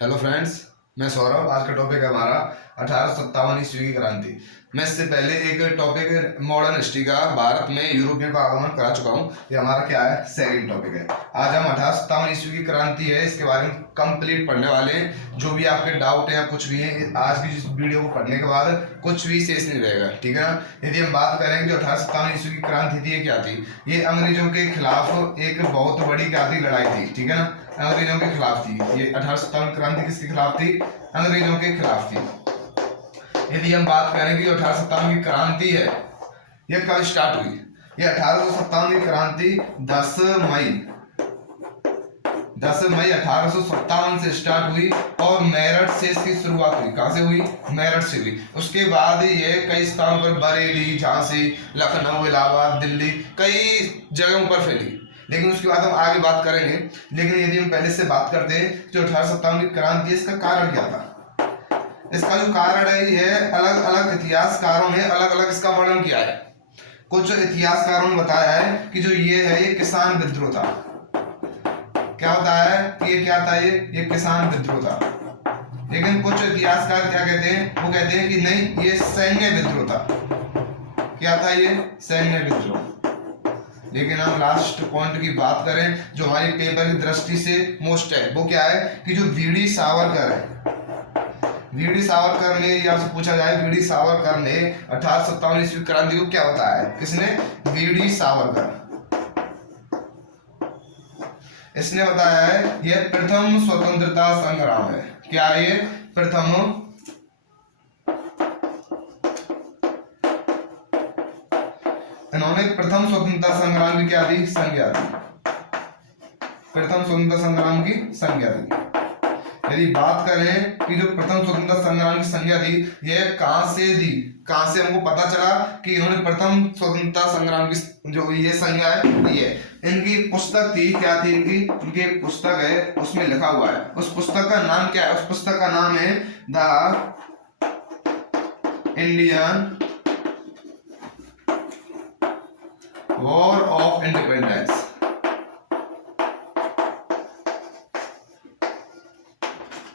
Hello friends, मैं सौरभ। आज का टॉपिक है हमारा 1857 ईस्वी की क्रांति। मैं इससे पहले एक टॉपिक मॉडर्न हिस्ट्री का भारत में यूरोपियन का आगमन करा चुका हूँ। ये हमारा क्या है, सेकंड टॉपिक है। आज हम 1857 ईस्वी की क्रांति है, इसके बारे में कंप्लीट पढ़ने वाले हैं। जो भी आपके डाउट है या कुछ भी है, आज की इस वीडियो को पढ़ने के बाद कुछ भी शेष नहीं रहेगा, ठीक है ना। यदि हम बात करें कि जो 1857 ईस्वी की क्रांति थी, ये क्या थी? ये अंग्रेजों के खिलाफ एक बहुत बड़ी क्या थी, लड़ाई थी, ठीक है ना। अंग्रेजों के खिलाफ थी ये 1857 क्रांति। किसके खिलाफ थी? अंग्रेजों के खिलाफ थी। यदि हम बात करें कि 1857 की क्रांति है, ये कब स्टार्ट हुई? ये 1857 की क्रांति 10 मई 1857 से स्टार्ट हुई और मेरठ से इसकी शुरुआत हुई। कहां से हुई? मेरठ से हुई। उसके बाद ये कई स्थानों पर बरेली, झांसी, लखनऊ, इलाहाबाद, दिल्ली, कई जगहों पर फैली। लेकिन उसके बाद हम आगे बात करेंगे। लेकिन यदि हम पहले से बात करते हैं, जो 1857 की क्रांति, इसका कारण क्या था? इसका जो कारण है, ये अलग अलग इतिहासकारों ने अलग अलग इसका वर्णन किया है। कुछ इतिहासकारों ने बताया है कि जो ये है, ये किसान विद्रोह था। क्या बताया है कि ये क्या था? ये किसान विद्रोह था। लेकिन कुछ इतिहासकार क्या कहते हैं? वो कहते हैं कि नहीं, ये सैन्य विद्रोह था। क्या था ये? सैन्य विद्रोह। लेकिन हम लास्ट पॉइंट की बात करें, जो हमारी पेपर की दृष्टि से मोस्ट है, वो क्या है कि जो वीडी सावरकर है, वीडी सावरकर ने, या आपसे पूछा जाए वीडी सावरकर ने 1857 ईस्वी क्रांति को क्या बताया है? किसने? वीडी सावरकर। इसने बताया है यह प्रथम स्वतंत्रता संग्राम है। क्या ये? प्रथम इन्होंने प्रथम स्वतंत्रता संग्राम की क्या दी? संज्ञा दी। प्रथम स्वतंत्रता संग्राम की संज्ञा दी। यदि बात करें कि जो प्रथम स्वतंत्रता संग्राम की संज्ञा दी, यह कहां से दी? कहां से हमको पता चला कि इन्होंने प्रथम स्वतंत्रता संग्राम की जो ये संज्ञा है, ये इनकी पुस्तक थी। क्या थी इनकी एक पुस्तक है, उसमें लिखा हुआ है। उस पुस्तक का नाम क्या है? उस पुस्तक का नाम है the Indian war of independence.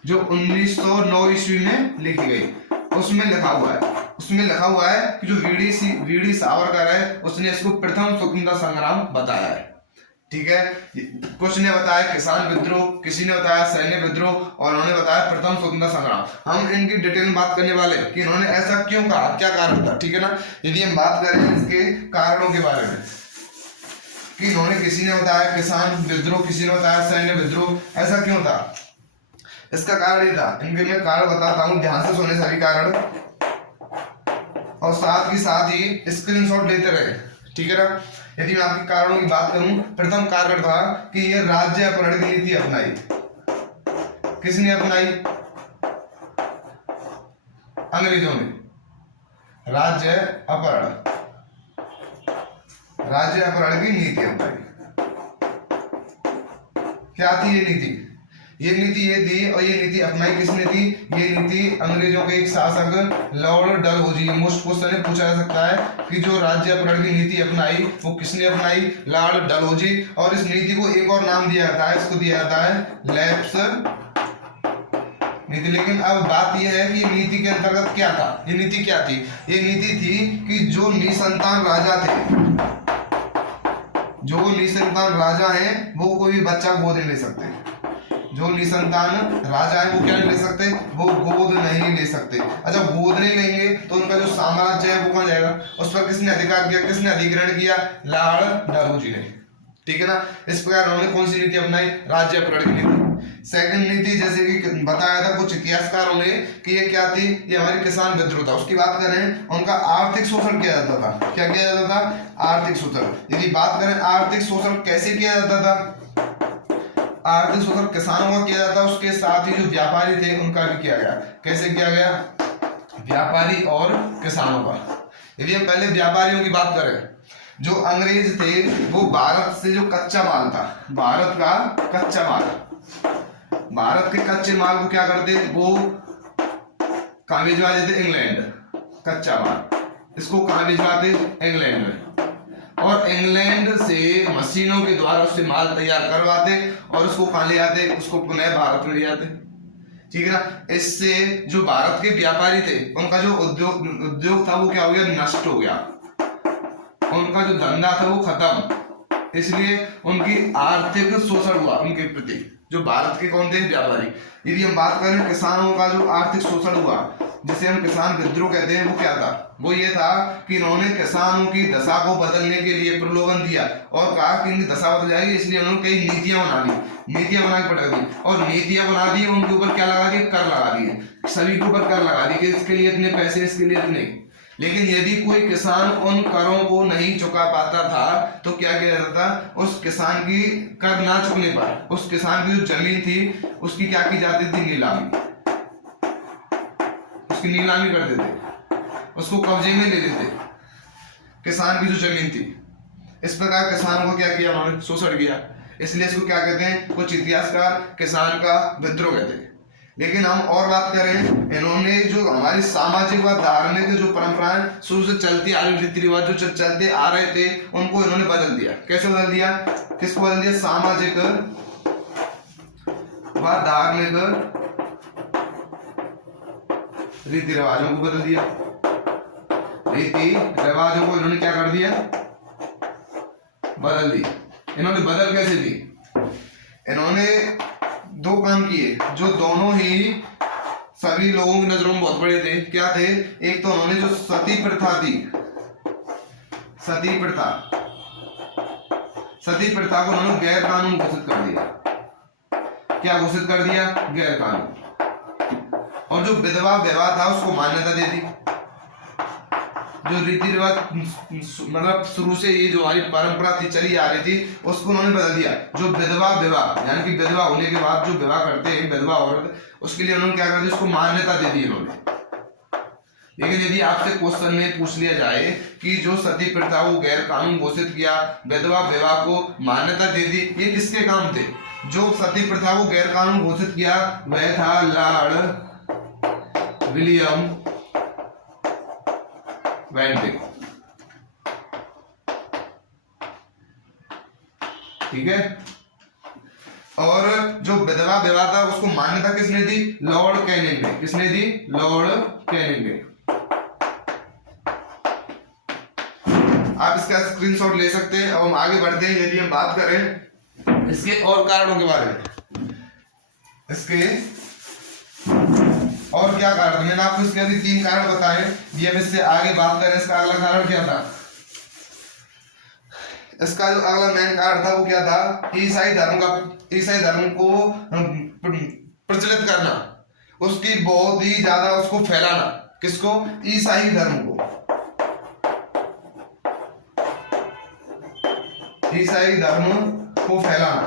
जो 1909 ईस्वी में लिखी गई, उसमें लिखा हुआ है। उसमें लिखा हुआ है कि जो वीडी सावरकर है, उसने इसको प्रथम स्वतंत्रता संग्राम बताया है, ठीक है। कुछ ने बताया किसान विद्रोह, किसी ने बताया सैन्य विद्रोह, और उन्होंने बताया प्रथम स्वतंत्रता संग्राम। हम इनकी डिटेल में बात करने वाले कि इन्होंने ऐसा क्यों कहा, क्या कारण था, ठीक है ना। यदि हम बात करें इसके कारणों के बारे में, कि इन्होंने, किसी ने बताया किसान विद्रोह, किसी ने बताया सैन्य विद्रोह, ऐसा क्यों था? इसका कारण ये था, इनके मैं कारण बताता हूं, ध्यान से सुने सभी कारण, और साथ ही स्क्रीनशॉट लेते रहे, ठीक है ना। यदि मैं आपके कारणों की बात करूं, प्रथम कारण था कि ये राज्य अपहरण की नीति अपनाई। किसने अपनाई? अंग्रेजों ने राज्य अपहरण की नीति अपनाई। क्या थी ये नीति? ये नीति ये थी, और ये नीति अपनाई किसने थी? ये नीति अंग्रेजों के एक शासक लॉर्ड डलहौजी। मोस्ट क्वेश्चन पूछा जा सकता है कि जो राज्य अपहरण की नीति अपनाई, वो किसने अपनाई? लॉर्ड डलहौजी। और इस नीति को एक और नाम दिया जाता है, इसको दिया जाता है लैप्स नीति। लेकिन अब बात यह है कि ये नीति के अंतर्गत क्या था? ये नीति क्या थी? ये नीति थी कि जो निसंतान राजा थे, जो निसंतान राजा हैं, वो कोई भी बच्चा गोद नहीं ले सकते। जो निसंतान राजा है, वो क्या नहीं ले सकते? वो गोद नहीं ले सकते। अच्छा, गोद नहीं लेंगे तो उनका जो साम्राज्य है वो कहाँ जाएगा? उस पर किसने अधिकार किया, किसने अधिग्रहण किया? लॉर्ड डलहौजी ने, ठीक है ना। इस प्रकार उन्होंने कौन सी नीति अपनाई? राज्य अपहरण की नीति। सेकंड नीति, जैसे कि बताया था कुछ इतिहासकारों ने, कि ये क्या थी? ये हमारी किसान विद्रोह था। उसकी बात करें, उनका आर्थिक शोषण किया जाता था। क्या किया जाता था? आर्थिक शोषण। यदि बात करें आर्थिक शोषण कैसे किया जाता था? आर्थिक शोषण किसानों का किया जाता है, उसके साथ ही जो व्यापारी थे उनका भी किया गया। कैसे किया गया? व्यापारी और किसानों का। यदि हम पहले व्यापारियों की बात करें, जो अंग्रेज थे, वो भारत से जो कच्चा माल था, भारत का कच्चा माल, भारत के कच्चे माल को क्या करते? वो कहाँ भिजवा देते? इंग्लैंड। कच्चा माल इसको कहाँ भिजवाते? इंग्लैंड में। और इंग्लैंड से मशीनों के द्वारा उससे माल तैयार करवाते और उसको कहाँ ले आते? उसको पुनः भारत में ले आते। ठीक है ना। इससे जो भारत के व्यापारी थे उनका जो उद्योग था वो क्या हो गया, नष्ट हो गया, उनका जो धंधा था वो खत्म, इसलिए उनकी आर्थिक शोषण हुआ उनके प्रति, जो भारत के कौन थे, व्यापारी। यदि हम बात करें किसानों का जो आर्थिक शोषण हुआ जिसे हम किसान विद्रोह कहते हैं, वो क्या था, वो ये था कि इन्होंने किसानों की दशा को बदलने के लिए प्रलोभन दिया और कहा कि इनकी दशा बदल जाएगी, इसलिए उन्होंने कई नीतियां बना दी, नीतियां बना के पटक दी, और नीतियां बना दी उनके ऊपर क्या लगा दिए, कर लगा दिए, सभी के ऊपर कर लगा दिए कि इसके लिए इतने पैसे, इसके लिए इतने। लेकिन यदि कोई किसान उन करों को नहीं चुका पाता था तो क्या किया जाता था, उस किसान की कर ना चुकने पर उस किसान की जो जमीन थी उसकी क्या की जाती थी, नीलामी, उसकी नीलामी कर देते, उसको कब्जे में ले लेते किसान की जो जमीन थी। इस प्रकार किसानों को क्या किया, उन्होंने शोषण किया, इसलिए इसको क्या कहते हैं, कुछ इतिहासकार किसान का विद्रोह कहते हैं। लेकिन हम और बात करें, इन्होंने जो हमारी सामाजिक व धार्मिक जो परंपराएं शुरू से चलती आ रही, रीति रिवाज जो चलते आ रहे थे उनको इन्होंने बदल दिया। कैसे बदल दिया, किसको बदल दिया, सामाजिक व धार्मिक रीति रिवाजों को बदल दिया। रीति रिवाजों को इन्होंने क्या कर दिया, बदल दी। इन्होंने बदल कैसे दी, इन्होंने दो काम किए जो दोनों ही सभी लोगों की नजरों में बहुत बड़े थे। क्या थे, एक तो उन्होंने जो सती प्रथा थी, सती प्रथा को उन्होंने गैर कानून घोषित कर दिया। क्या घोषित कर दिया, गैर कानून। और जो विधवा विवाह था उसको मान्यता दे दी। जो रीति रिवाज मतलब शुरू से ये जो हमारी परंपरा थी चली आ रही थी उसको उन्होंने बदल दिया। जो विधवा विवाह यानी कि विधवा होने के बाद जो विवाह करते हैं विधवा औरत, उसके लिए उन्होंने क्या कर दिया, उसको मान्यता दे दी इन्होंने। लेकिन यदि आपसे क्वेश्चन में पूछ लिया जाए कि जो सती प्रथा को गैर कानून घोषित किया, विधवा विवाह को मान्यता दे दी, ये किसके काम थे, जो सती प्रथा को गैर कानून घोषित किया वह था लॉर्ड विलियम बेंटिक। ठीक है। और जो विधवा विवाह था उसको मान्यता किसने दी, लॉर्ड कैनिंग ने। किसने दी, लॉर्ड कैनिंग ने। आप इसका स्क्रीनशॉट ले सकते हैं। अब हम आगे बढ़ते हैं। यदि हम बात करें इसके और कारणों के बारे में, इसके और क्या कारण, मैंने आपको इसके अभी 3 कारण बताए। ये हम इससे आगे बात करें, इसका अगला कारण क्या था, इसका जो अगला मेन कारण था वो क्या था, ईसाई धर्म को प्रचलित करना, उसकी बहुत ही ज्यादा उसको फैलाना। किसको, ईसाई धर्म को, ईसाई धर्म को फैलाना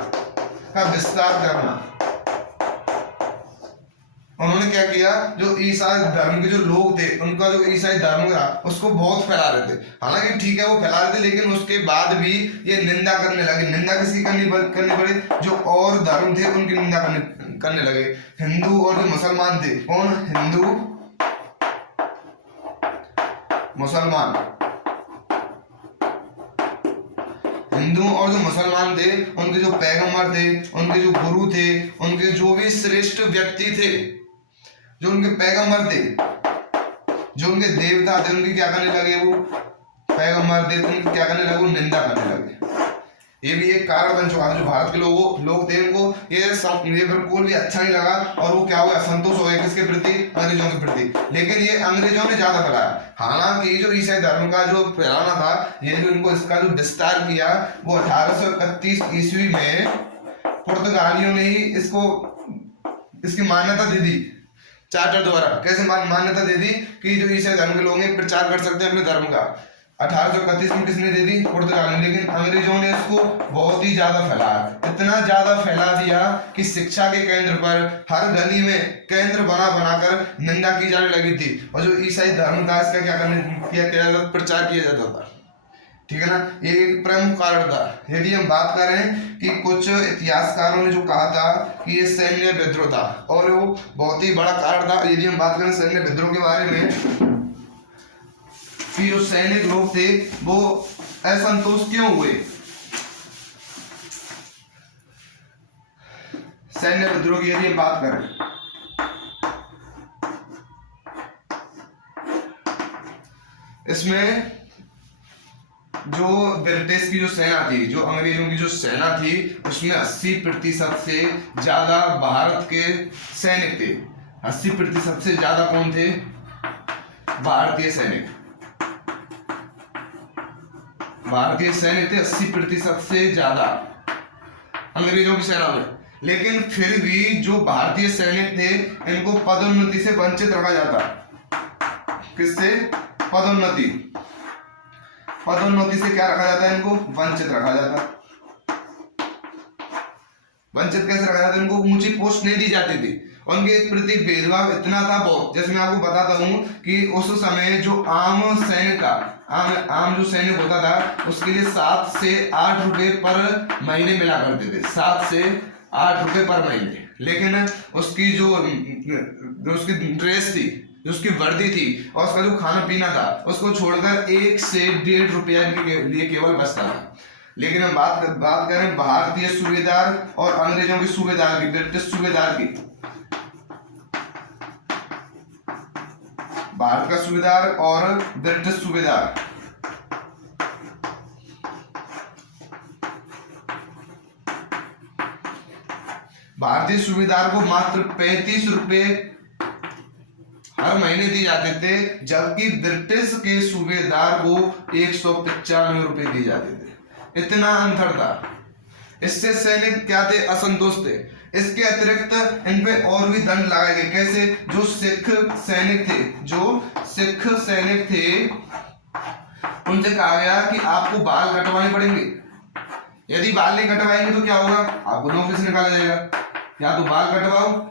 का विस्तार करना। उन्होंने क्या किया, जो ईसाई धर्म के जो लोग थे उनका जो ईसाई धर्म था उसको बहुत फैला रहे थे। हालांकि ठीक है वो फैला रहे थे, लेकिन उसके बाद भी ये निंदा करने लगे। निंदा किसकी करनी पड़ी, जो और धर्म थे उनकी निंदा करने लगे। हिंदू और जो मुसलमान थे, कौन, हिंदू मुसलमान, हिंदू और जो मुसलमान थे उनके जो पैगंबर थे, उनके जो गुरु थे, उनके जो भी श्रेष्ठ व्यक्ति थे, जो उनके पैगंबर थे, जो उनके देवता थे, उनकी क्या करने लगे, वो पैगंबर थे उनकी क्या करने लगे, वो निंदा करने लगे। ये भी एक कारण बन चुका है। जो भारत के लोग थे उनको ये बिल्कुल भी अच्छा नहीं लगा और वो क्या हुआ, असंतोष हो गए किसके प्रति, अंग्रेजों के प्रति। लेकिन ये अंग्रेजों ने ज्यादा फैलाया। हालांकि जो ईसाई धर्म का जो फैलाना था, ये जो इनको इसका जो विस्तार किया वो 1831 ईस्वी में पुर्तगालियों ने ही इसकी मान्यता दे दी चार्टर द्वारा। कैसे मान्यता दे दी कि जो ईसाई धर्म के लोग हैं प्रचार कर सकते हैं अपने धर्म का। 1831 में किसने दे दी, पुर्तगाल ने। लेकिन अंग्रेजों ने इसको बहुत ही ज्यादा फैलाया, इतना ज्यादा फैला दिया कि शिक्षा के केंद्र पर हर गली में केंद्र बनाकर निंदा की जाने लगी थी। और जो ईसाई धर्म था इसका क्या प्रचार किया जाता था। ठीक है ना, ये एक प्रमुख कारण था। यदि हम बात करें कि कुछ इतिहासकारों ने जो कहा था कि ये सैन्य विद्रोह था, और वो बहुत ही बड़ा कारण था। यदि हम बात करें सैन्य विद्रोह के बारे में, कि जो सैनिक लोग थे वो असंतुष्ट क्यों हुए, सैन्य विद्रोह की यदि हम बात करें इसमें जो ब्रिटिश की जो सेना थी, जो अंग्रेजों की जो सेना थी, उसमें 80% से ज्यादा भारत के सैनिक थे। 80% से ज्यादा कौन थे? भारतीय सैनिक। भारतीय सैनिक थे 80% से ज्यादा अंग्रेजों की सेना में। लेकिन फिर भी जो भारतीय सैनिक थे, इनको पदोन्नति से वंचित रखा जाता। किससे? पदोन्नति। पदोन्नति से क्या रखा जाता है? इनको वंचित रखा जाता। वंचित कैसे रखा जाता? इनको ऊंची पोस्ट नहीं दी जाती थी। उनके प्रति भेदभाव इतना था बहुत। जैसे मैं आपको बताता हूँ कि उस समय जो आम सैनिक का आम जो सैनिक होता था, उसके लिए 7 से 8 रुपए पर महीने मिला करते थे। 7 से 8 रुपए पर महीने। लेकिन उसकी जो उसकी ड्रेस थी, जो उसकी वर्दी थी और उसका जो खाना पीना था, उसको छोड़कर 1 से 1.5 रुपया के लिए केवल बचता था। लेकिन हम बात करें भारतीय सूबेदार और अंग्रेजों के सूबेदार की, ब्रिटिश सूबेदार की। भारत का सूबेदार और ब्रिटिश सूबेदार। भारतीय सूबेदार को मात्र 35 रुपए हर महीने दिए जाते थे, जबकि ब्रिटिश के सूबेदार को 195 रुपए दिए जाते थे। इतना अंतर था। इससे सैनिक क्या थे? असंतुष्ट थे। इसके अतिरिक्त इन पे और भी दंड लगाए गए। कैसे? जो सिख सैनिक थे, उनसे कहा गया कि आपको बाल कटवाने पड़ेंगे। यदि बाल नहीं कटवाएंगे तो क्या होगा? आपको नौकरी से निकाला जाएगा। या तो बाल कटवाओ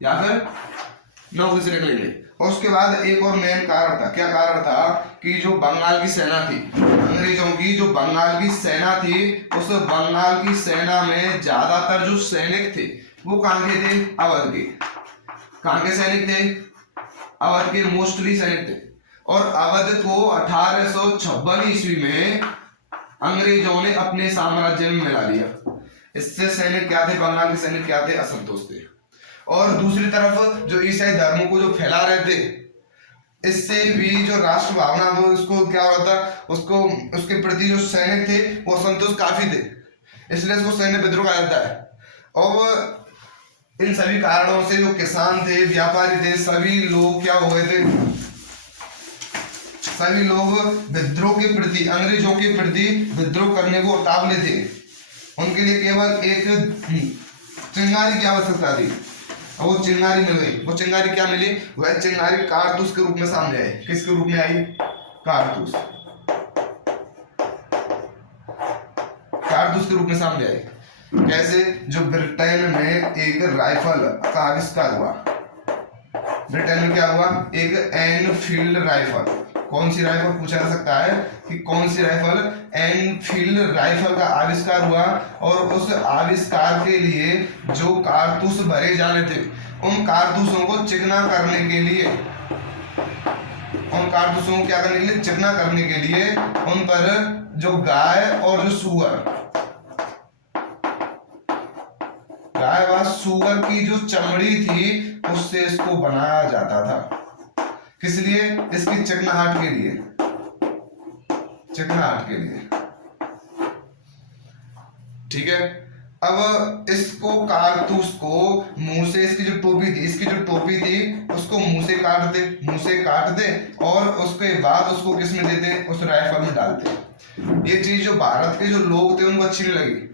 या फिर नौकरी से निकलेंगे। और उसके बाद एक और मेन कारण था। क्या कारण था? कि जो बंगाल की सेना थी, अंग्रेजों की जो बंगाल की सेना थी, उस बंगाल की सेना में ज्यादातर जो सैनिक थे वो कहाँ के थे? अवध के। कहाँ के सैनिक थे? अवध के मोस्टली सैनिक थे। और अवध को 1856 ईस्वी में अंग्रेजों ने अपने साम्राज्य में मिला लिया। इससे सैनिक क्या थे? बंगाल के सैनिक क्या थे? असंतुष्ट थे। और दूसरी तरफ जो ईसाई धर्मों को जो फैला रहे थे, इससे भी जो राष्ट्र भावना वो उसको क्या होता, उसको उसके प्रति जो सैनिक थे वो असंतुष्ट काफी थे। इसलिए इसको सैन्य विद्रोह कहा जाता है। और इन सभी कारणों से जो किसान थे, व्यापारी थे, सभी लोग क्या हो गए थे? सभी लोग विद्रोह के प्रति, अंग्रेजों के प्रति विद्रोह करने को उतावले थे। उनके लिए केवल एक चिंगारी की आवश्यकता थी। वो चिंगारी मिल गई। वो चिंगारी क्या मिली? वह चिंगारी कारतूस के रूप में सामने आई। किसके रूप में आई? कारतूस। कारतूस के रूप में सामने आई। कैसे? जो ब्रिटेन में एक राइफल का आविष्कार हुआ। ब्रिटेन में क्या हुआ? एक एनफील्ड राइफल। कौन सी राइफल? पूछा जा सकता है कि कौन सी राइफल? एनफील्ड राइफल का आविष्कार हुआ। और उस आविष्कार के लिए जो कारतूस भरे जाने थे, उन कारतूसों को चिकना करने के लिए, उन कारतूसों को क्या करने के लिए? चिकना करने के लिए उन पर जो गाय और जो सुअर, गाय व सुअर की जो चमड़ी थी, उससे इसको बनाया जाता था। किस लिए? इसकी चिकनाहट के लिए। चिकनाहट के लिए। ठीक है। अब इसको कारतूस को मुंह से, इसकी जो टोपी थी, उसको मुंह से काट दे और उसके बाद उसको किस में देते? उस राइफल में डालते। ये चीज जो भारत के जो लोग थे उनको अच्छी नहीं लगी।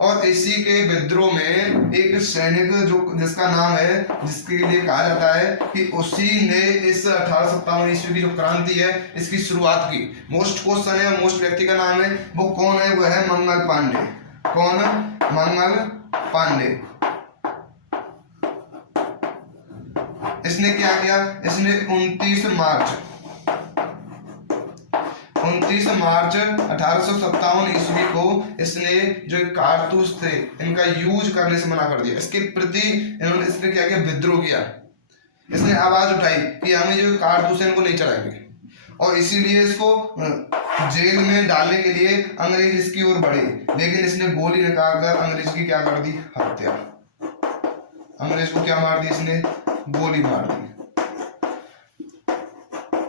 और इसी के विद्रोह में एक सैनिक जो जिसका नाम है, जिसके लिए कहा जाता है कि उसी ने इस 1857 ईस्वी की जो क्रांति है, इसकी शुरुआत की। मोस्ट क्वेश्चन है, मोस्ट व्यक्ति का नाम है, वो कौन है? वो है मंगल पांडे। कौन? मंगल पांडे। इसने क्या किया? इसने 29 मार्च 1857 ईस्वी को इसने जो कारतूस थे इनका यूज करने से मना कर दिया। इसके प्रति इसने क्या किया? विद्रोह किया। इसने आवाज उठाई कि हमें जो कारतूस है इनको नहीं चलाएंगे। और इसीलिए इसको जेल में डालने के लिए अंग्रेज इसकी ओर बढ़े। लेकिन इसने गोली निकालकर अंग्रेज की क्या कर दी? हत्या। अंग्रेज को क्या मार दी? इसने गोली मार दी।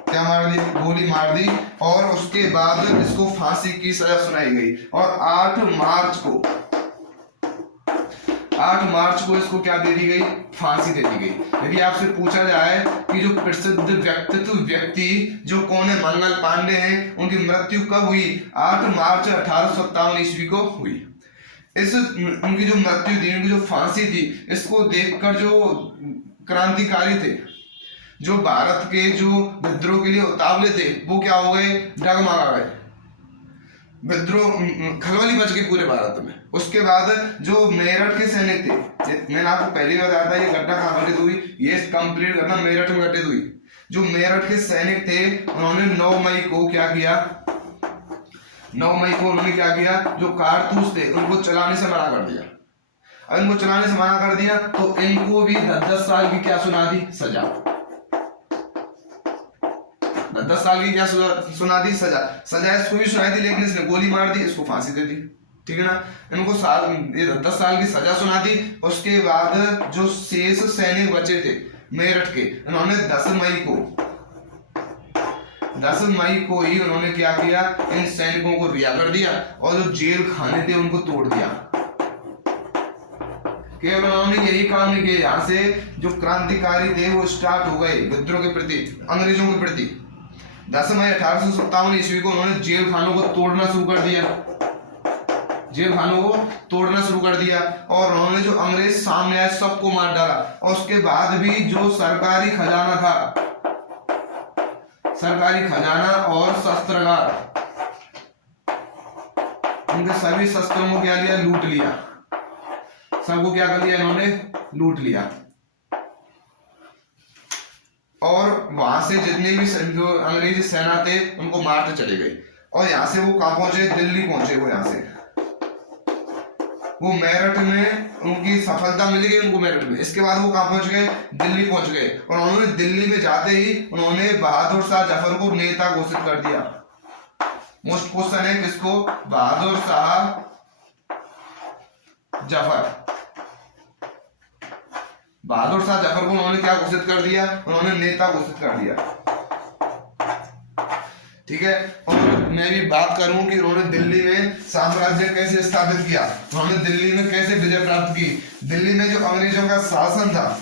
क्या मार दी, गोली मार दी। और उसके बाद इसको फांसी की सजा सुनाई गई। और 8 मार्च को इसको क्या दे दी गई, फांसी दे दी गई। यदि आपसे पूछा जाए कि जो प्रसिद्ध व्यक्ति जो कौन है, मंगल पांडे हैं, उनकी मृत्यु कब हुई, 8 मार्च 1857 ईस्वी को हुई। इस उनकी जो मृत्यु थी, उनकी जो फांसी थी, इसको देखकर जो क्रांतिकारी थे, जो भारत के जो विद्रोह के लिए उतावले थे, वो क्या हो गए, डगमगा गए। विद्रोह खलबली मच गई पूरे भारत में। उसके बाद जो मेरठ के सैनिक थे, मैंने आपको पहले ही बताया था ये घटना कहाँ घटित हुई, ये कंप्लीट घटना मेरठ में घटित हुई। जो मेरठ के सैनिक थे, उन्होंने 9 मई को क्या किया, 9 मई को उन्होंने क्या किया, जो कारतूस थे उनको चलाने से मना कर दिया। अब इनको चलाने से मना कर दिया तो इनको भी 10 साल की क्या सुना दी, सजा। 10 साल की क्या सुना दी, सजा इसको भी सुनाई थी, लेकिन इसने गोली मार दी, इसको फांसी दे दी। ठीक है ना, इनको 10 साल की सजा सुना दी। उसके बाद जो शेष सैनिक बचे थे मेरठ के, उन्होंने 10 मई को ही उन्होंने क्या किया, इन सैनिकों को रिहा कर दिया और जो जेल खाने थे उनको तोड़ दिया। केवल उन्होंने यही काम नहीं किया, यहाँ से जो क्रांतिकारी थे वो स्टार्ट हो गए विद्रोह के प्रति, अंग्रेजों के प्रति। 10 मई 1857 ईस्वी को उन्होंने जेल खानों को तोड़ना शुरू कर दिया, जेल खानों को तोड़ना शुरू कर दिया। और उन्होंने जो अंग्रेज सामने आए सबको मार डाला। और उसके बाद भी जो सरकारी खजाना था, सरकारी खजाना और शस्त्रागार, उनके सभी शस्त्रों को क्या लिया, लूट लिया। सबको क्या कर लिया इन्होंने, लूट लिया। और वहां से जितने भी जो अंग्रेजी सेना थे उनको मारते चले गए। और यहाँ से वो कहाँ पहुंचे, दिल्ली पहुंचे। वो यहाँ से वो मेरठ में उनकी सफलता मिल गई उनको मेरठ में। इसके बाद वो कहाँ पहुंच गए, दिल्ली पहुंच गए। और उन्होंने दिल्ली में जाते ही उन्होंने बहादुर शाह जफर को नेता घोषित कर दिया। मोस्ट क्वेश्चन है किसको, बहादुर शाह जफर। बहादुर शाह जफर को उन्होंने क्या घोषित कर दिया, उन्होंने नेता घोषित कर दिया। ठीक है। और मैं भी बात करूं कि उन्होंने दिल्ली में साम्राज्य कैसे स्थापित किया, उन्होंने दिल्ली में कैसे विजय प्राप्त की। दिल्ली में जो अंग्रेजों का शासन था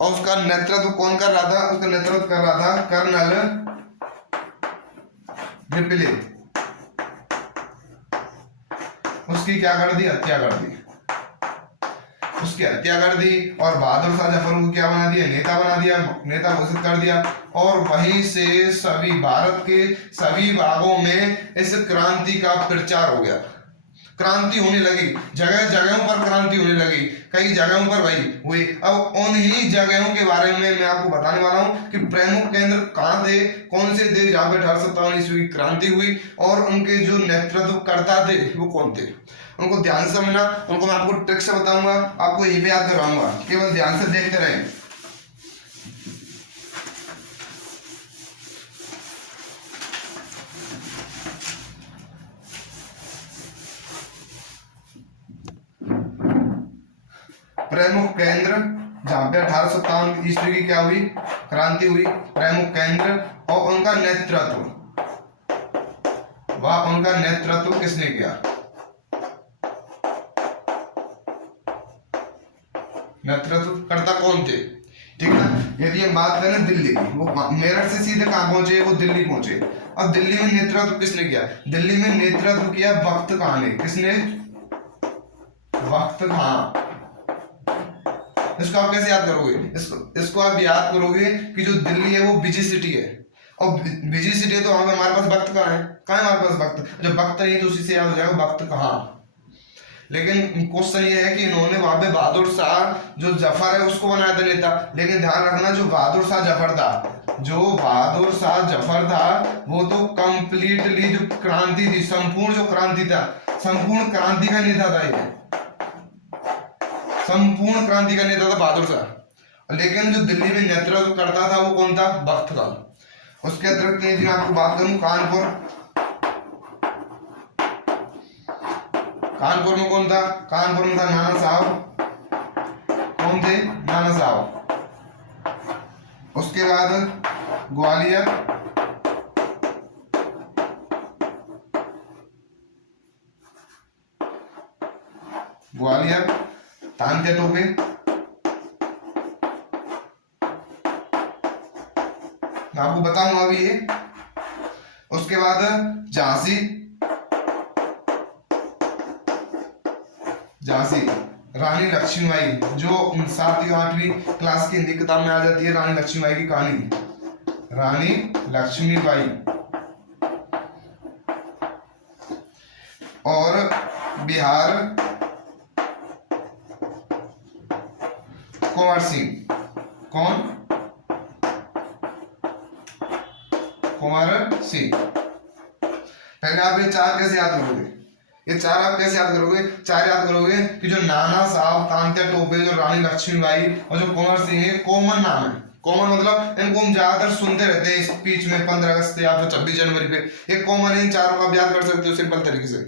और उसका नेतृत्व कौन कर रहा था, उसका नेतृत्व कर रहा था कर्नल रिपले। उसकी क्या कर दी, हत्या कर दी, उसकी हत्या कर दी। और बहादुर शाह जफर को क्या बना दिया, नेता बना दिया, नेता घोषित कर दिया। और वहीं से सभी भारत के सभी भागों में इस क्रांति का प्रचार हो गया। क्रांति होने लगी, जगह जगहों पर क्रांति होने लगी, कई जगहों पर वही हुई। अब उन्हीं जगहों के बारे में मैं आपको बताने वाला हूं कि प्रमुख केंद्र कहाँ थे, कौन से थे जहाँ पे 1857 ईस्वी की क्रांति हुई और उनके जो नेतृत्व करता थे वो कौन थे। उनको ध्यान से समझना, उनको मैं आपको ट्रिक से बताऊंगा, आपको ये भी याद करवाऊंगा, केवल ध्यान से देखते रहें। प्रमुख केंद्र जहां पे 1857 ईस्वी की क्या हुई, क्रांति हुई, प्रमुख केंद्र और उनका नेतृत्व, वह उनका नेतृत्व किसने किया, नेतृत्व करता कौन थे। ठीक है। यदि हम बात करें दिल्ली की, वो मेरठ से सीधे कहां पहुंचे, वो दिल्ली पहुंचे। अब दिल्ली में नेतृत्व किसने किया, दिल्ली में नेतृत्व किया बख्त खान ने। किसने, बख्त खान। इसको आप कैसे याद करोगे, इसको आप याद करोगे कि जो दिल्ली है वो बिजी सिटी है, और बिजी सिटी है तो वहां पे हमारे पास वक्त कहाँ है, हमारे पास वक्त, जब वक्त नहीं तो उसी से याद हो जाएगा वक्त कहाँ। लेकिन क्वेश्चन ये है कि इन्होंने वहां पे बहादुर शाह जो जफर है उसको बनाया था नेता। लेकिन ध्यान रखना, जो बहादुर शाह जफर था, जो बहादुर शाह जफर था वो तो कंप्लीटली जो क्रांति थी, संपूर्ण जो क्रांति था, संपूर्ण क्रांति का नेता था, ये संपूर्ण क्रांति का नेता था बहादुर शाह। लेकिन जो दिल्ली में नेतृत्व करता था वो कौन था, बख्त खान। उसके अतिरिक्त यदि मैं आपको बात करूं कानपुर में कौन था, कानपुर में था नाना साहब। कौन थे, नाना साहब। उसके बाद ग्वालियर, ग्वालियर, तांत्या टोपे, मैं आपको बताऊंगा अभी ये। उसके बाद झांसी, झांसी रानी लक्ष्मीबाई, जो 7वीं 8वीं क्लास की हिंदी किताब में आ जाती है, रानी लक्ष्मीबाई की कहानी, रानी लक्ष्मीबाई। और बिहार कुंवर सिंह, कौन? कुंवर सिंह। पहले आप ये चार कैसे याद करोगे? ये चार आप कैसे याद करोगे? चार याद करोगे कि जो नाना साहब, तांत्या टोपे, जो रानी लक्ष्मीबाई और जो कुंवर सिंह, ये कॉमन नाम है। कॉमन मतलब इनको हम ज्यादातर सुनते रहते हैं स्पीच में 15 अगस्त या फिर 26 जनवरी पे। ये कॉमन है, इन चारों का आप याद कर सकते हो सिंपल तरीके से।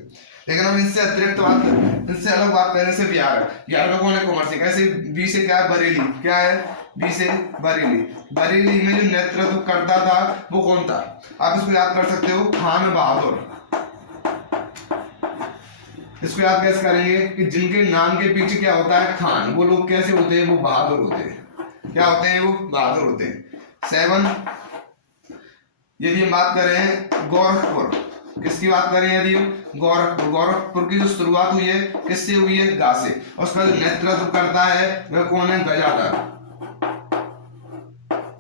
लेकिन हम इनसे अतिरिक्त बात, इनसे अलग बात करने से बिहार, बिहार का कौन है? कुंवर सिंह। ऐसे बी से क्या है? बरेली। क्या है? बी से बरेली। बरेली में जो नेतृत्व करता था वो कौन था? आप इसको याद कर सकते हो, खान बहादुर। इसको याद कैसे करेंगे कि जिनके नाम के पीछे क्या होता है? खान, वो लोग कैसे होते हैं? वो बहादुर होते हैं। क्या होते हैं? वो बहादुर होते हैं। 7, यदि हम बात करें गोरखपुर, किसकी बात करें? यदि गोरखपुर, गोरखपुर की जो शुरुआत हुई है किससे हुई है? गा से। उसका जो नेतृत्व करता है वह कौन है? गजाधर,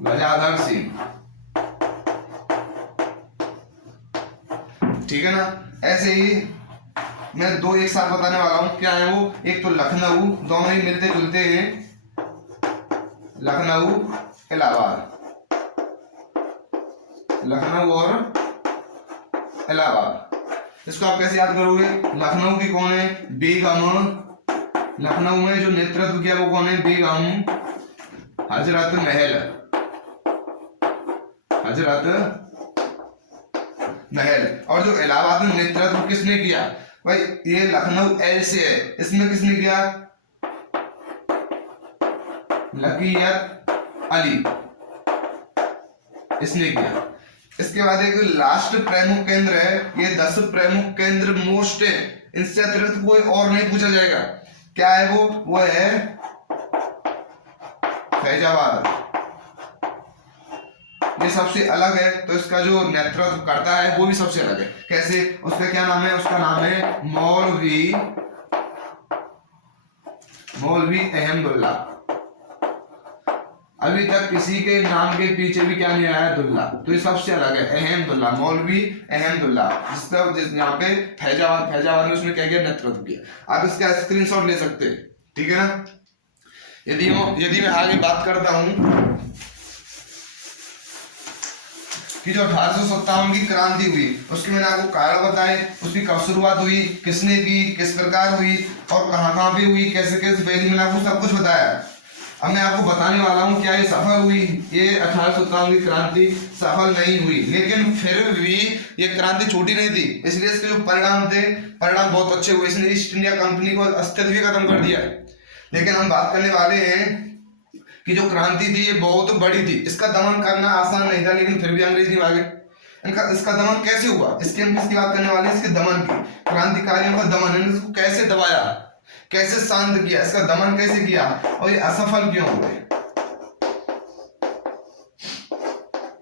गजाधर सिंह। ठीक है ना? ऐसे ही मैं दो एक साथ बताने वाला हूं। क्या है वो? एक तो लखनऊ, दोनों ही मिलते जुलते हैं, लखनऊ इलाहाबाद, लखनऊ और इलाहाबाद। इसको आप कैसे याद करोगे? लखनऊ की कौन है? बेगम। लखनऊ में जो नेतृत्व किया वो कौन है? बेगम हजरत महल, हजरत महल। और जो इलाहाबाद में नेतृत्व किसने किया? भाई ये लखनऊ एल से है, इसमें किसने किया? लकीयत अली, इसने किया। इसके बाद एक लास्ट प्रमुख केंद्र है, ये 10 प्रमुख केंद्र मोस्ट है, इनसे अतिरिक्त कोई और नहीं पूछा जाएगा। क्या है वो? वो है फैजाबाद। ये सबसे अलग है, तो इसका जो नेतृत्व करता है वो भी सबसे अलग है। कैसे? उसका क्या नाम है? उसका नाम है मौलवी, मौलवी अहमदुल्ला। अभी तक किसी के नाम के पीछे भी क्या नहीं आया? दुल्ला। तो ये सबसे अलग है, अहमदुल्ला, मौलवी अहमदुल्ला। जिसका यहाँ पे फैजाबाद, फैजाबाद में उसने क्या किया? नेतृत्व किया। आप इसका स्क्रीनशॉट ले सकते हैं। ठीक है ना? यदि मैं आगे बात करता हूं कि जो 1857 की क्रांति हुई, उसकी मैंने आपको कारण बताए, उसकी कब शुरुआत हुई, किसने की, किस प्रकार हुई और कहां पे हुई, कैसे कैसे पहली, मैंने आपको सब कुछ बताया। अब मैं आपको बताने वाला हूं क्या ये सफल हुई? ये 1857 की क्रांति सफल नहीं हुई, लेकिन फिर भी ये क्रांति छोटी नहीं थी, इसलिए इसके जो परिणाम थे, परिणाम बहुत अच्छे हुए। इसने ईस्ट इंडिया कंपनी को अस्तित्व भी खत्म कर दिया। लेकिन हम बात करने वाले हैं कि जो क्रांति थी ये बहुत बड़ी थी, इसका दमन करना आसान नहीं था, लेकिन फिर भी अंग्रेज नहीं भागे। इसका दमन कैसे हुआ? इसकी हम किसकी बात करने वाले हैं? इसके दमन की। क्रांतिकारियों का दमन, इसको कैसे दबाया, कैसे शांत किया, इसका दमन कैसे किया और ये असफल क्यों हुए?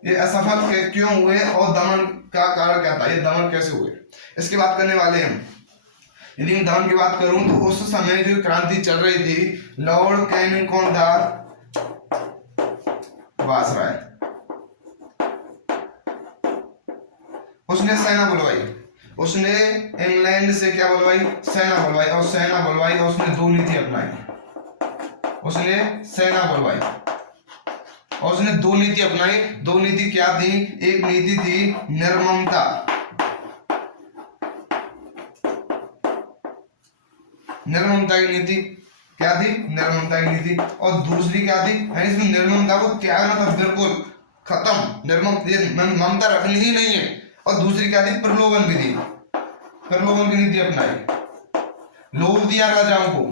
ये असफल क्यों हुए और दमन का कारण क्या था? ये दमन कैसे हुए, इसकी बात करने वाले हैं। यदि मैं दमन की बात करूं तो उस समय जो क्रांति चल रही थी, लॉर्ड कैनिंग कौन था? वायसराय। उसने सेना बुलवाई, उसने इंग्लैंड से क्या बुलवाई? सेना बुलवाई। और सेना बुलवाई और उसने दो नीति अपनाई, उसने सेना बुलवाई और उसने दो नीति अपनाई। दो नीति क्या थी? एक नीति थी निर्ममता, निर्ममता की नीति। क्या थी? निर्ममता की नीति। और दूसरी क्या थी? इसमें निर्ममता को त्यागना था, बिल्कुल खत्म, ममता रखनी ही नहीं है। और दूसरी क्या थी? प्रलोभन विधि, प्रलोभन की नीति अपनाई, लोभ दिया राजाओं को।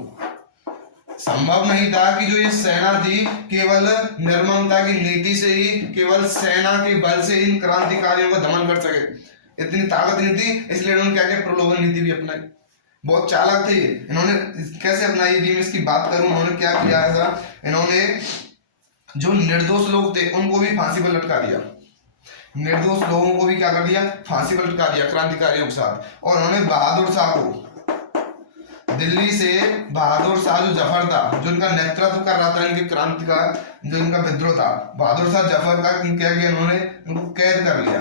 संभव नहीं था कि जो ये सेना थी केवल निर्ममता की नीति से ही, केवल सेना के बल से इन क्रांतिकारियों का दमन कर सके। इतनी ताकत नहीं थी, इसलिए इन्होंने क्या किया, प्रलोभन नीति भी अपनाई। बहुत चालाक थे ये। इन्होंने कैसे अपनाई, यदि मैं इसकी बात करूं, उन्होंने क्या किया ऐसा, इन्होंने जो निर्दोष लोग थे उनको भी फांसी पर लटका दिया। निर्दोष लोगों को भी क्या कर दिया, फांसी पर लटका दिया क्रांतिकारियों के साथ। और उन्होंने बहादुर शाह को, दिल्ली से बहादुर शाह जो जफर था, जो इनका नेतृत्व कर रहा था इनके क्रांति का, जो इनका विद्रोह था, बहादुर शाह जफर का क्या किया, इन्होंने इनको कैद कर लिया।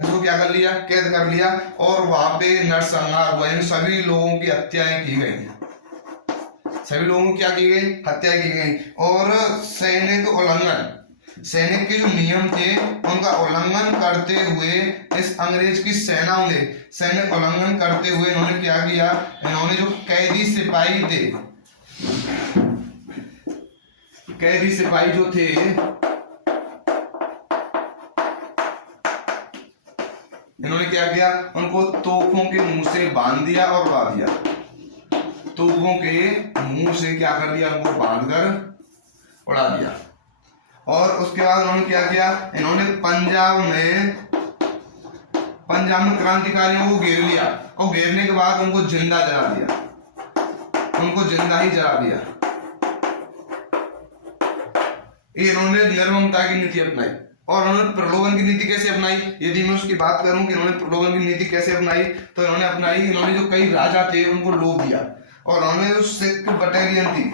इसको क्या कर लिया, कैद कर लिया। और वहां पे नरसंहार हुआ, इन सभी लोगों की हत्याएं की गई, सभी लोगों की क्या की गई, हत्या की गई। और सैनिक उल्लंघन, सैनिक के जो नियम थे उनका उल्लंघन करते हुए इस अंग्रेज की सेनाओं ने सैनिक उल्लंघन करते हुए इन्होंने क्या किया, इन्होंने जो कैदी सिपाही थे, कैदी सिपाही जो थे, इन्होंने क्या किया, उनको तोपों के मुंह से बांध दिया और उड़ा दिया। तोपों के मुंह से क्या कर दिया, उनको बांधकर उड़ा दिया। और उसके बाद उन्होंने क्या किया, इन्होंने पंजाब में क्रांतिकारियों को घेर लिया। और घेरने के बाद उनको जिंदा जला दिया, उनको जिंदा ही जला दिया। ये इन्होंने निर्ममता की नीति अपनाई। और उन्होंने प्रलोभन की नीति कैसे अपनाई, यदि मैं उसकी बात करूं कि इन्होंने प्रलोभन की नीति कैसे अपनाई, तो इन्होंने अपनाई, इन्होंने जो कई राजा थे उनको लोभ दिया। और उन्होंने जो सिख बटालियन थी,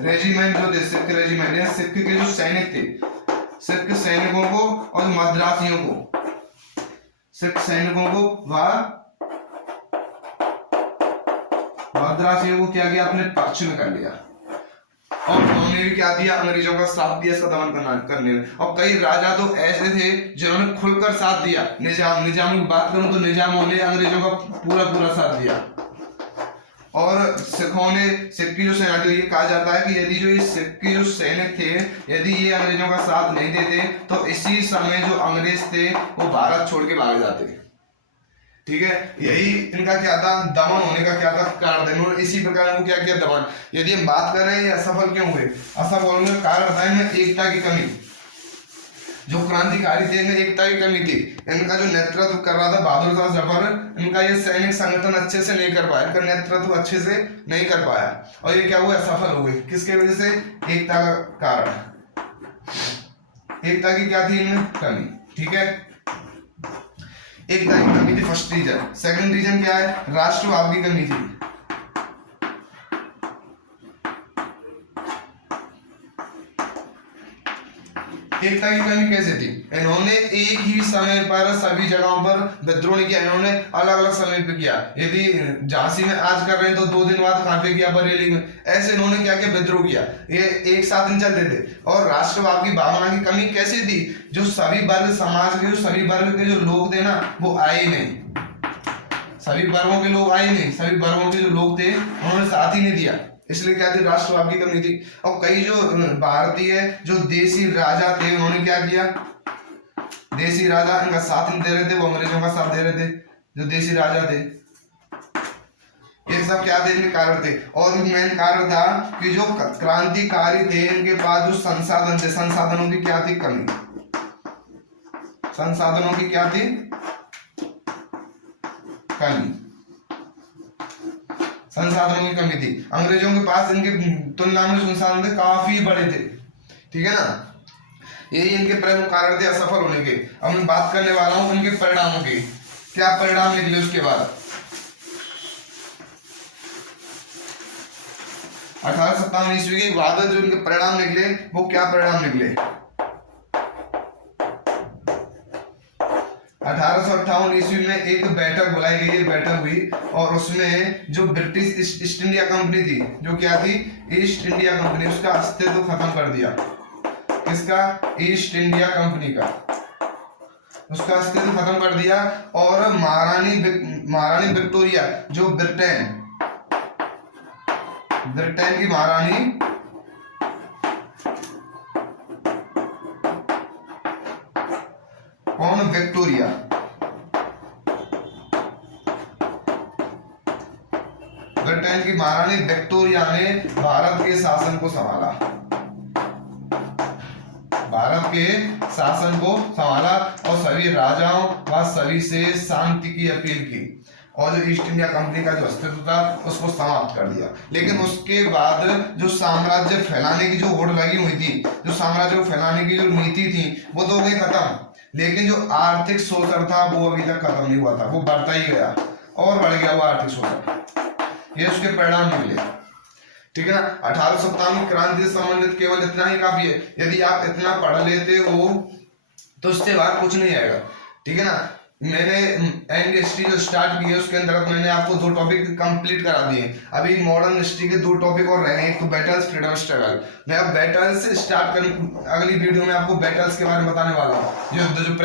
रेजिमेंट जो थे, सिख रेजिमेंट या सिख के जो सैनिक थे, सिख सैनिकों को और मद्रासियों को, सिख सैनिकों को व मद्रासियों को क्या किया, अपने पक्ष में कर लिया। और उन्होंने भी क्या दिया, अंग्रेजों का साथ दिया इसका दमन करने में। और कई राजा तो ऐसे थे जिन्होंने खुलकर साथ दिया। निजाम की बात करूं तो निजामों ने अंग्रेजों का पूरा साथ दिया। और सिखों ने, सिख की जो सेना थी, ये कहा जाता है कि यदि जो ये सिख के जो सैनिक थे, यदि ये अंग्रेजों का साथ नहीं देते तो इसी समय जो अंग्रेज थे वो भारत छोड़ के भाग जाते। ठीक है, यही इनका क्या था, दमन होने का क्या था कारण। इन्होंने इसी प्रकार इनको क्या किया, दमन। यदि हम बात कर रहे हैं ये असफल क्यों हुए, असफल होने का कारण था इनमें एकता की कमी। जो क्रांतिकारी थे इनमें एकता की कमी थी। इनका जो नेतृत्व कर रहा था बहादुर शाह जफर, इनका ये सैनिक संगठन अच्छे से नहीं कर पाया, इनका नेतृत्व अच्छे से नहीं कर पाया। और ये क्या हुआ, असफल हो गए। किसके वजह से, एकता का कारण। एकता की क्या थी इनमें, कमी। ठीक है, एकता की कमी थी, फर्स्ट रीजन। सेकंड रीजन क्या है, राष्ट्रभाव की कमी थी। एकता की कमी कैसे थी, इन्होंने एक ही समय पर सभी जगहों पर विद्रोह नहीं किया, इन्होंने अलग अलग समय पे किया। यदि झांसी में आज कर रहे हैं तो 2 दिन बाद कहां पे किया, बरेली में। ऐसे इन्होंने क्या किया, विद्रोह किया। ये एक साथ नहीं चलते थे। और राष्ट्रभाव की भावना की कमी कैसे थी, जो सभी वर्ग समाज के, जो सभी वर्ग के जो लोग थे ना, वो आए नहीं, सभी वर्गों के लोग आए नहीं, सभी वर्गों के जो लोग थे उन्होंने साथ ही नहीं दिया। इसलिए क्या थी, राष्ट्रभाव की कमी थी। और कई जो भारतीय जो देसी राजा थे उन्होंने क्या किया, देसी राजा इनका साथ नहीं दे रहे थे, वो अंग्रेजों का साथ दे रहे थे। जो देसी राजा थे, ये सब क्या थे, इनके कारण थे। और मेन कारण था कि जो क्रांतिकारी थे इनके पास जो संसाधन थे, संसाधनों की क्या थी, कमी। संसाधनों की क्या थी, कमी। संसाधनों की कमी थी। अंग्रेजों के पास इनके तुलना में संसाधन थे, काफी बड़े थे। ठीक है ना, यही इनके प्रमुख कारण थे असफल होने के। अब मैं बात करने वाला हूं इनके परिणामों के, क्या परिणाम निकले उसके बाद। 1857 ईस्वी के बाद जो इनके परिणाम निकले, वो क्या परिणाम निकले। 1858 ईस्वी में एक बैठक बुलाई गई, बैठक हुई। और उसमें जो ब्रिटिश ईस्ट इंडिया कंपनी थी, जो क्या थी, ईस्ट इंडिया कंपनी, उसका अस्तित्व खत्म कर दिया। किसका, ईस्ट इंडिया कंपनी का, उसका अस्तित्व खत्म कर दिया। और महारानी विक्टोरिया, जो ब्रिटेन की महारानी, कौन, विक्टोरिया, ब्रिटेन कि महारानी विक्टोरिया ने भारत के शासन को संभाला, भारत के शासन को संभाला और सभी राजाओं व सभी से शांति की अपील की और जो ईस्ट इंडिया कंपनी का जो अस्तित्व था उसको समाप्त कर दिया। लेकिन उसके बाद जो साम्राज्य फैलाने की जो होड़ लगी हुई थी, जो साम्राज्य को फैलाने की जो नीति थी वो तो हो गई खत्म, लेकिन जो आर्थिक शोषण था वो अभी तक खत्म नहीं हुआ था, वो बढ़ता ही गया और बढ़ गया वो आर्थिक शोषण। ये उसके परिणाम निकले, ठीक है ना। 1857 की क्रांति से संबंधित केवल इतना ही काफी है। यदि आप इतना पढ़ लेते हो तो उससे बाहर कुछ नहीं आएगा, ठीक है ना। मैंने एंड हिस्ट्री जो स्टार्ट की है उसके अंदर मैंने आपको 2 टॉपिक कंप्लीट करा दिए। अभी मॉडर्न हिस्ट्री के 2 टॉपिक और रह गए, एक तो बैटल्स, फ्रीडम स्ट्रगल। मैं अब बैटल्स से स्टार्ट कर, अगली वीडियो में आपको बैटल्स के बारे में बताने वाला हूँ, जो प्रमुख